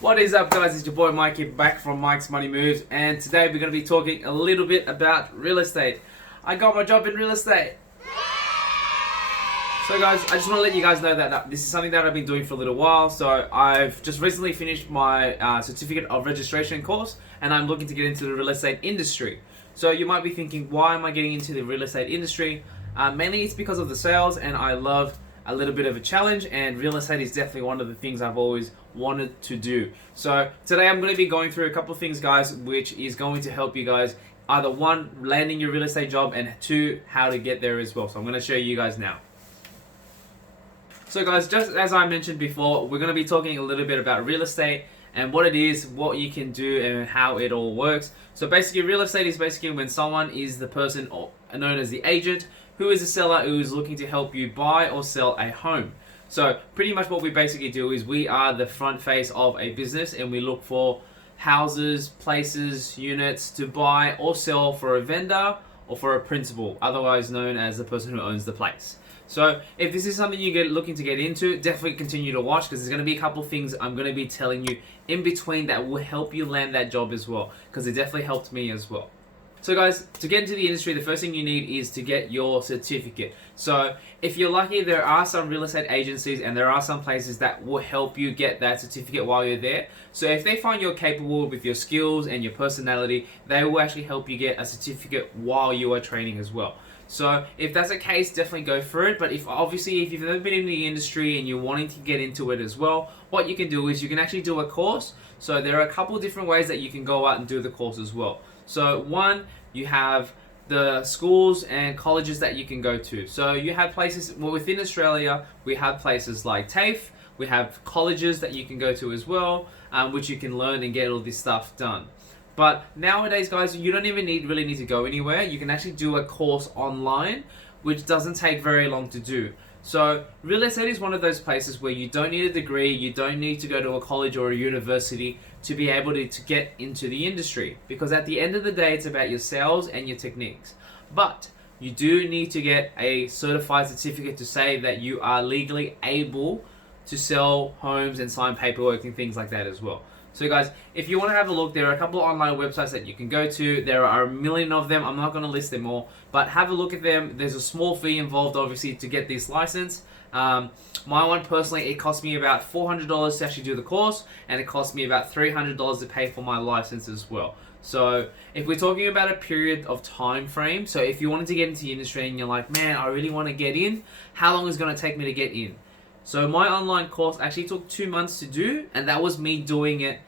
What is up, guys? It's your boy Mikey back from Mike's Money Moves, and today we're going to be talking a little bit about real estate. I got my job in real estate. So guys, I just want to let you guys know that this is something that I've been doing for a little while. So I've just recently finished my certificate of registration course, and I'm looking to get into the real estate industry. So you might be thinking, why am I getting into the real estate industry? Mainly it's because of the sales, and I love a little bit of a challenge, and real estate is definitely one of the things I've always wanted to do. So today I'm going to be going through a couple of things, guys, which is going to help you guys either one, landing your real estate job, and two, how to get there as well. So I'm going to show you guys now. So guys, just as I mentioned before, we're going to be talking a little bit about real estate and what it is, what you can do, and how it all works. So basically, real estate is basically when someone is the person known as the agent, who is a seller who is looking to help you buy or sell a home. So pretty much what we basically do is we are the front face of a business, and we look for houses, places, units to buy or sell for a vendor or for a principal, otherwise known as the person who owns the place. So if this is something you're looking to get into, definitely continue to watch, because there's going to be a couple of things I'm going to be telling you in between that will help you land that job as well, because it definitely helped me as well. So guys, to get into the industry, the first thing you need is to get your certificate. So if you're lucky, there are some real estate agencies and there are some places that will help you get that certificate while you're there. So if they find you're capable with your skills and your personality, they will actually help you get a certificate while you are training as well. So if that's the case, definitely go for it. But if you've never been in the industry and you're wanting to get into it as well, what you can do is you can actually do a course. So there are a couple of different ways that you can go out and do the course as well. So one, you have the schools and colleges that you can go to. So you have places, well, within Australia, we have places like TAFE, we have colleges that you can go to as well, which you can learn and get all this stuff done. But nowadays, guys, you don't even really need to go anywhere. You can actually do a course online, which doesn't take very long to do. So real estate is one of those places where you don't need a degree, you don't need to go to a college or a university to be able to get into the industry. Because at the end of the day, it's about your sales and your techniques. But you do need to get a certified certificate to say that you are legally able to sell homes and sign paperwork and things like that as well. So guys, if you want to have a look, there are a couple of online websites that you can go to. There are a million of them. I'm not going to list them all, but have a look at them. There's a small fee involved, obviously, to get this license. My one personally, it cost me about $400 to actually do the course, and it cost me about $300 to pay for my license as well. So if we're talking about a period of time frame, so if you wanted to get into the industry and you're like, man, I really want to get in, how long is it going to take me to get in? So my online course actually took 2 months to do, and that was me doing it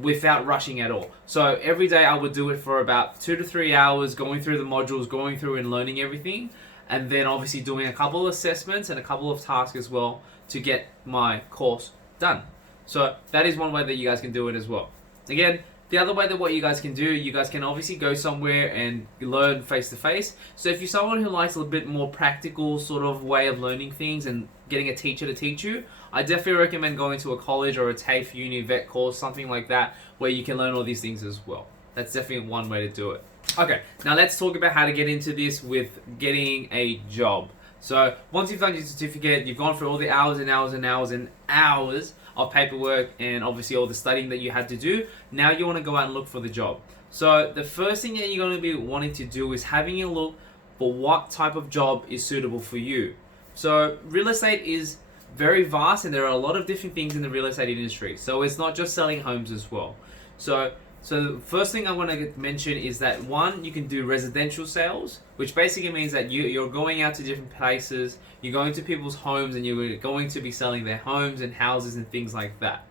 without rushing at all. So every day I would do it for about 2 to 3 hours, going through the modules, going through and learning everything, and then obviously doing a couple of assessments and a couple of tasks as well to get my course done. So that is one way that you guys can do it as well. Again, the other way that what you guys can do, you guys can obviously go somewhere and learn face to face. So if you're someone who likes a little bit more practical sort of way of learning things and getting a teacher to teach you, I definitely recommend going to a college or a TAFE uni vet course, something like that, where you can learn all these things as well. That's definitely one way to do it. Okay, now let's talk about how to get into this with getting a job. So once you've done your certificate, you've gone through all the hours and hours and hours and hours of paperwork and obviously all the studying that you had to do, now you want to go out and look for the job. So the first thing that you're going to be wanting to do is having a look for what type of job is suitable for you. So real estate is very vast, and there are a lot of different things in the real estate industry. So it's not just selling homes as well. So the first thing I want to mention is that one, you can do residential sales, which basically means that you're going out to different places, you're going to people's homes, and you're going to be selling their homes and houses and things like that.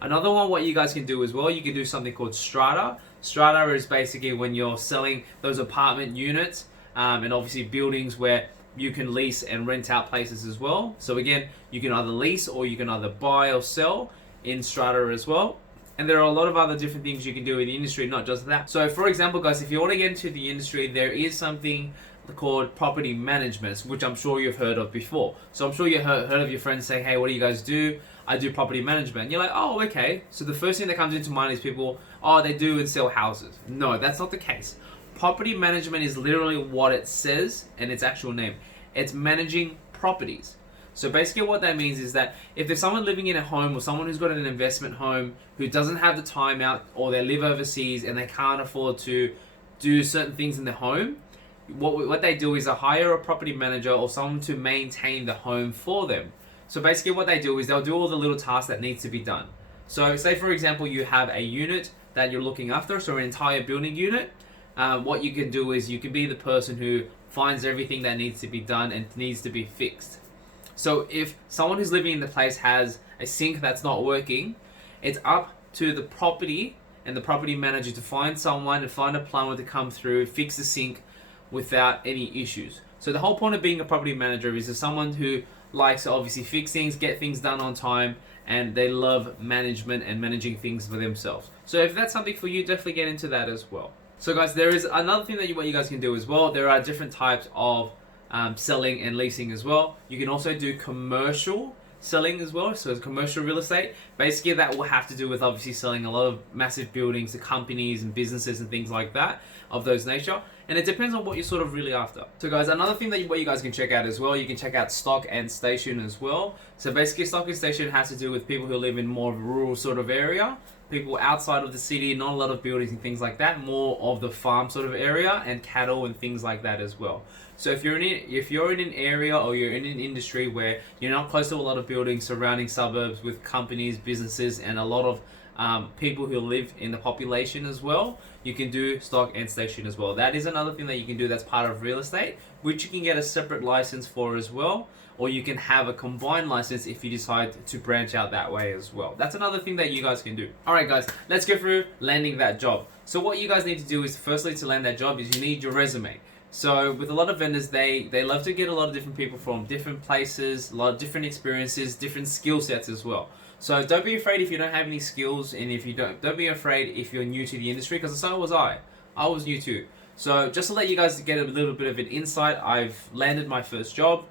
Another one, what you guys can do as well, you can do something called strata. Strata is basically when you're selling those apartment units and obviously buildings where you can lease and rent out places as well. So again, you can either lease or you can either buy or sell in strata as well. And there are a lot of other different things you can do in the industry, not just that. So for example, guys, if you want to get into the industry, there is something called property management, which I'm sure you've heard of before. So I'm sure you've heard of your friends saying, hey, what do you guys do? I do property management. And you're like, oh, okay. So the first thing that comes into mind is people, oh, they do and sell houses. No, that's not the case. Property management is literally what it says and its actual name. It's managing properties. So basically what that means is that if there's someone living in a home or someone who's got an investment home who doesn't have the time out, or they live overseas and they can't afford to do certain things in the home, what they do is they hire a property manager or someone to maintain the home for them. So basically what they do is they'll do all the little tasks that needs to be done. So say for example you have a unit that you're looking after, so an entire building unit. What you can do is you can be the person who finds everything that needs to be done and needs to be fixed. So if someone who's living in the place has a sink that's not working, it's up to the property and the property manager to find someone and find a plumber to come through, fix the sink without any issues. So the whole point of being a property manager is someone who likes to obviously fix things, get things done on time, and they love management and managing things for themselves. So if that's something for you, definitely get into that as well. So guys, there is another thing that what you guys can do as well. There are different types of selling and leasing as well. You can also do commercial selling as well, so it's commercial real estate. Basically that will have to do with obviously selling a lot of massive buildings to companies and businesses and things like that of those nature, and it depends on what you're sort of really after. So guys, another thing that what you guys can check out as well, you can check out stock and station as well. So basically stock and station has to do with people who live in more of a rural sort of area, people outside of the city, not a lot of buildings and things like that, more of the farm sort of area and cattle and things like that as well. So if you're in an area or you're in an industry where you're not close to a lot of buildings, surrounding suburbs with companies, businesses, and a lot of people who live in the population as well, you can do stock and station as well. That is another thing that you can do that's part of real estate, which you can get a separate license for as well, or you can have a combined license if you decide to branch out that way as well. That's another thing that you guys can do. Alright guys, let's go through landing that job. So what you guys need to do is, firstly, to land that job is you need your resume. So with a lot of vendors, they love to get a lot of different people from different places, a lot of different experiences, different skill sets as well. So don't be afraid if you don't have any skills, and if you don't be afraid if you're new to the industry, because so was I. I was new too. So just to let you guys get a little bit of an insight, I've landed my first job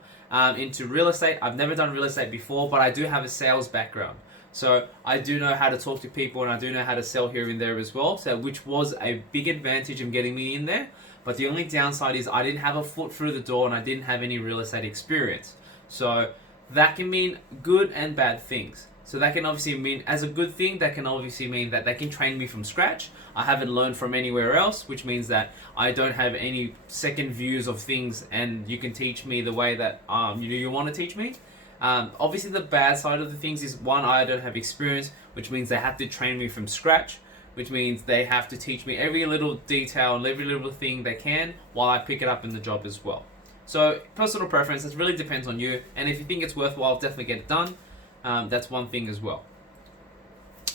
into real estate. I've never done real estate before, but I do have a sales background. So I do know how to talk to people, and I do know how to sell here and there as well, so which was a big advantage in getting me in there. But the only downside is I didn't have a foot through the door and I didn't have any real estate experience. So that can mean good and bad things. So that can obviously mean, as a good thing, that can obviously mean that they can train me from scratch. I haven't learned from anywhere else, which means that I don't have any second views of things, and you can teach me the way that you want to teach me. Obviously the bad side of the things is, one, I don't have experience, which means they have to train me from scratch, which means they have to teach me every little detail and every little thing they can while I pick it up in the job as well. So personal preference, it really depends on you, and if you think it's worthwhile, definitely get it done. That's one thing as well.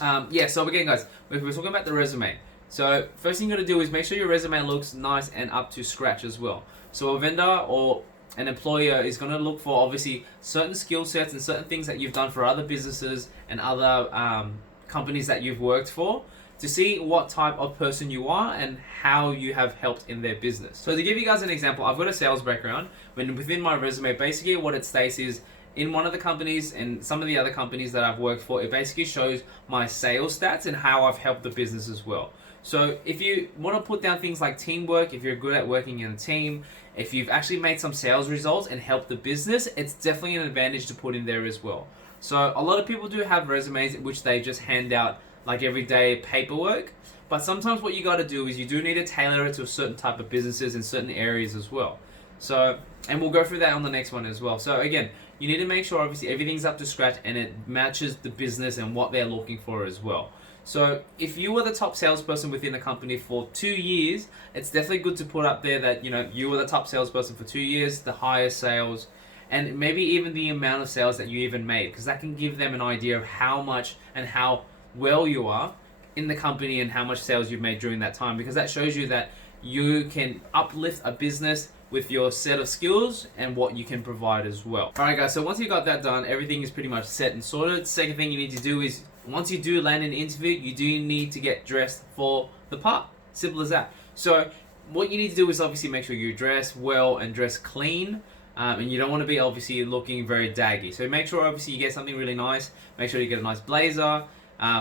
So again guys, we're talking about the resume. So first thing you gotta do is make sure your resume looks nice and up to scratch as well. So a vendor or an employer is going to look for obviously certain skill sets and certain things that you've done for other businesses and other companies that you've worked for, to see what type of person you are and how you have helped in their business. So to give you guys an example, I've got a sales background. When within my resume, basically what it states is, in one of the companies and some of the other companies that I've worked for, it basically shows my sales stats and how I've helped the business as well. So if you want to put down things like teamwork, if you're good at working in a team, if you've actually made some sales results and helped the business, it's definitely an advantage to put in there as well. So a lot of people do have resumes which they just hand out like everyday paperwork, but sometimes what you got to do is you do need to tailor it to a certain type of businesses in certain areas as well. So, and we'll go through that on the next one as well. So again, you need to make sure obviously everything's up to scratch and it matches the business and what they're looking for as well. So if you were the top salesperson within the company for 2 years, it's definitely good to put up there that, you were the top salesperson for 2 years, the highest sales, and maybe even the amount of sales that you even made, because that can give them an idea of how much and how well you are in the company and how much sales you've made during that time, because that shows you that you can uplift a business with your set of skills and what you can provide as well. Alright guys, so once you got that done, everything is pretty much set and sorted. Second thing you need to do is, once you do land an interview, you do need to get dressed for the part. Simple as that. So what you need to do is obviously make sure you dress well and dress clean. And you don't want to be obviously looking very daggy. So make sure obviously you get something really nice. Make sure you get a nice blazer.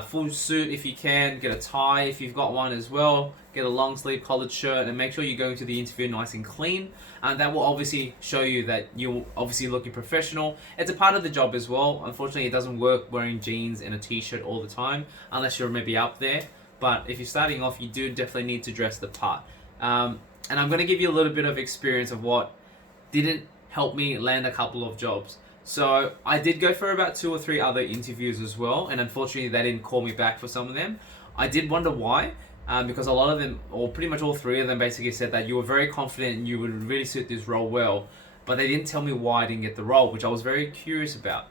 full suit if you can, get a tie if you've got one as well, get a long sleeve collared shirt, and make sure you're going to the interview nice and clean. And that will obviously show you that you're obviously looking professional. It's a part of the job as well. Unfortunately, it doesn't work wearing jeans and a t-shirt all the time unless you're maybe up there. But if you're starting off, you do definitely need to dress the part. And I'm going to give you a little bit of experience of what didn't help me land a couple of jobs. So I did go for about 2 or 3 other interviews as well, and unfortunately they didn't call me back for some of them. I did wonder why, because a lot of them, or pretty much all 3 of them, basically said that you were very confident and you would really suit this role well, but they didn't tell me why I didn't get the role, which I was very curious about.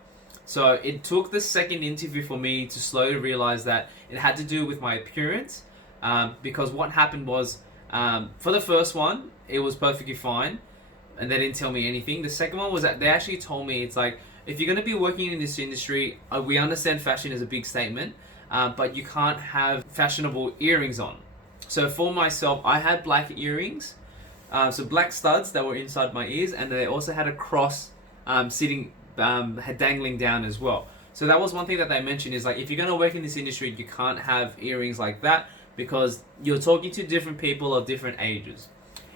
So it took the second interview for me to slowly realize that it had to do with my appearance, because what happened was, for the first one, it was perfectly fine, and they didn't tell me anything. The second one was that they actually told me, it's like, if you're going to be working in this industry, we understand fashion is a big statement, but you can't have fashionable earrings on. So for myself, I had black earrings, so black studs that were inside my ears, and they also had a cross dangling down as well. So that was one thing that they mentioned, is like, if you're going to work in this industry, you can't have earrings like that, because you're talking to different people of different ages.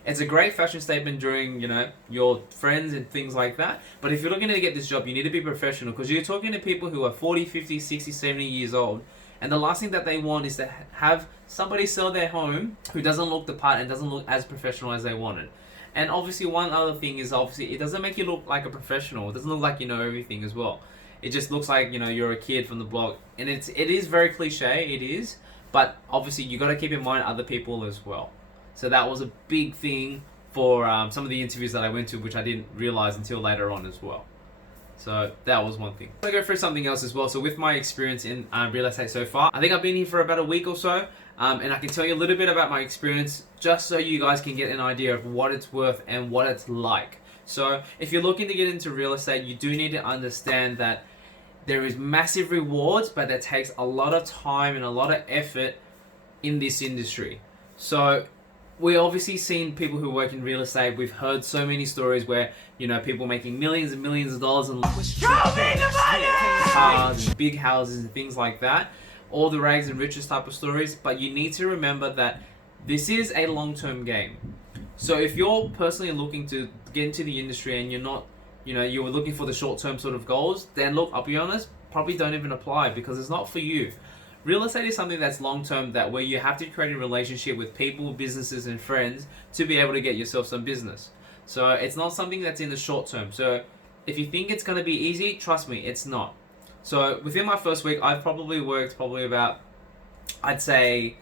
It's a great fashion statement during, your friends and things like that. But if you're looking to get this job, you need to be professional, because you're talking to people who are 40, 50, 60, 70 years old. And the last thing that they want is to have somebody sell their home who doesn't look the part and doesn't look as professional as they wanted. And obviously one other thing is, obviously, it doesn't make you look like a professional. It doesn't look like you know everything as well. It just looks like, you're a kid from the block. And it is very cliche, it is. But obviously you got to keep in mind other people as well. So that was a big thing for some of the interviews that I went to, which I didn't realize until later on as well. So that was one thing. I'm going to go through something else as well. So with my experience in real estate so far, I think I've been here for about a week or so. And I can tell you a little bit about my experience, just so you guys can get an idea of what it's worth and what it's like. So if you're looking to get into real estate, you do need to understand that there is massive rewards, but that takes a lot of time and a lot of effort in this industry. So we obviously seen people who work in real estate. We've heard so many stories where, people making millions and millions of dollars and cars and big houses and things like that. All the rags and riches type of stories. But you need to remember that this is a long-term game. So if you're personally looking to get into the industry and you're not, you're looking for the short-term sort of goals, then look, I'll be honest, probably don't even apply, because it's not for you. Real estate is something that's long-term, that where you have to create a relationship with people, businesses, and friends to be able to get yourself some business. So it's not something that's in the short term. So if you think it's going to be easy, trust me, it's not. So within my first week, I've probably worked about, I'd say,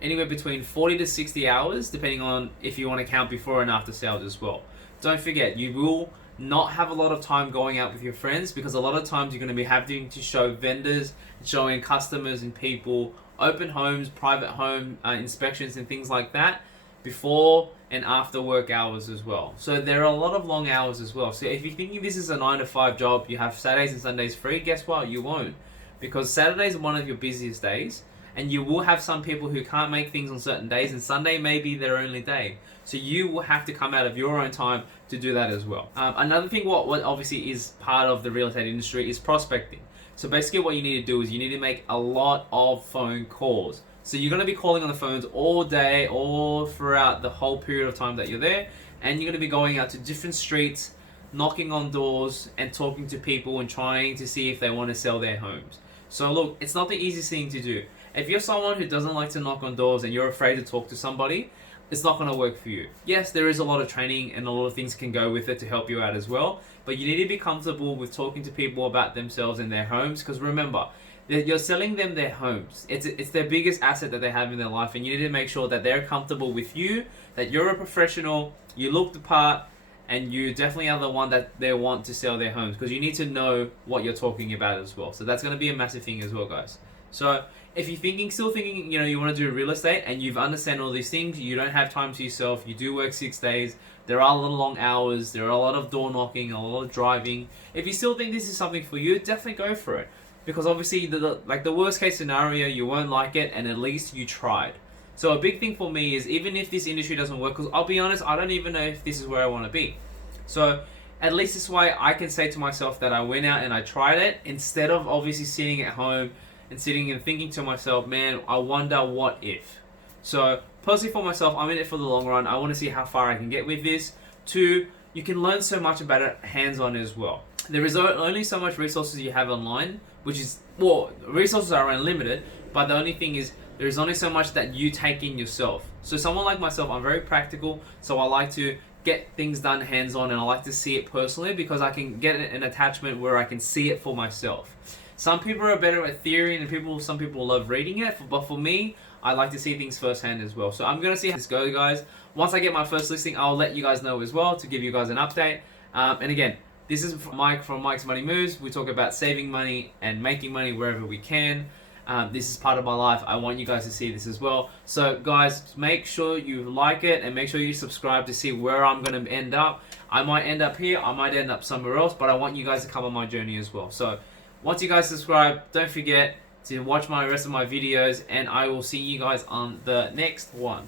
anywhere between 40 to 60 hours, depending on if you want to count before and after sales as well. Don't forget, you will not have a lot of time going out with your friends, because a lot of times you're going to be having to show vendors, showing customers and people open homes, private home inspections and things like that before and after work hours as well. So there are a lot of long hours as well. So if you're thinking this is a 9 to 5 job, you have Saturdays and Sundays free, guess what? You won't, because Saturdays are one of your busiest days, and you will have some people who can't make things on certain days, and Sunday may be their only day. So you will have to come out of your own time to do that as well. Another thing, what obviously is part of the real estate industry, is prospecting. So basically what you need to do is you need to make a lot of phone calls. So you're going to be calling on the phones all day, all throughout the whole period of time that you're there, and you're going to be going out to different streets, knocking on doors and talking to people and trying to see if they want to sell their homes. So look, it's not the easiest thing to do. If you're someone who doesn't like to knock on doors and you're afraid to talk to somebody, it's not going to work for you. Yes, there is a lot of training and a lot of things can go with it to help you out as well, but you need to be comfortable with talking to people about themselves and their homes, because remember, you're selling them their homes. It's their biggest asset that they have in their life, and you need to make sure that they're comfortable with you, that you're a professional, you look the part, and you definitely are the one that they want to sell their homes, because you need to know what you're talking about as well. So that's going to be a massive thing as well, guys. So if you're still thinking, you want to do real estate and you've understand all these things, you don't have time to yourself, you do work 6 days, there are a lot of long hours, there are a lot of door knocking, a lot of driving. If you still think this is something for you, definitely go for it. Because obviously, the worst case scenario, you won't like it, and at least you tried. So a big thing for me is, even if this industry doesn't work, because I'll be honest, I don't even know if this is where I want to be. So at least this way I can say to myself that I went out and I tried it, instead of obviously sitting at home and sitting and thinking to myself, man, I wonder what if. So personally for myself, I'm in it for the long run. I want to see how far I can get with this. Two, you can learn so much about it hands-on as well. There is only so much resources you have online, which is, well, resources are unlimited, but the only thing is there is only so much that you take in yourself. So someone like myself, I'm very practical, so I like to get things done hands-on, and I like to see it personally because I can get an attachment where I can see it for myself. Some people are better at theory, and some people love reading it, but for me, I like to see things firsthand as well. So I'm going to see how this goes, guys. Once I get my first listing, I'll let you guys know as well to give you guys an update. And again, this is Mike from Mike's Money Moves. We talk about saving money and making money wherever we can. This is part of my life. I want you guys to see this as well. So guys, make sure you like it and make sure you subscribe to see where I'm going to end up. I might end up here, I might end up somewhere else, but I want you guys to come on my journey as well. So once you guys subscribe, don't forget to watch my rest of my videos, and I will see you guys on the next one.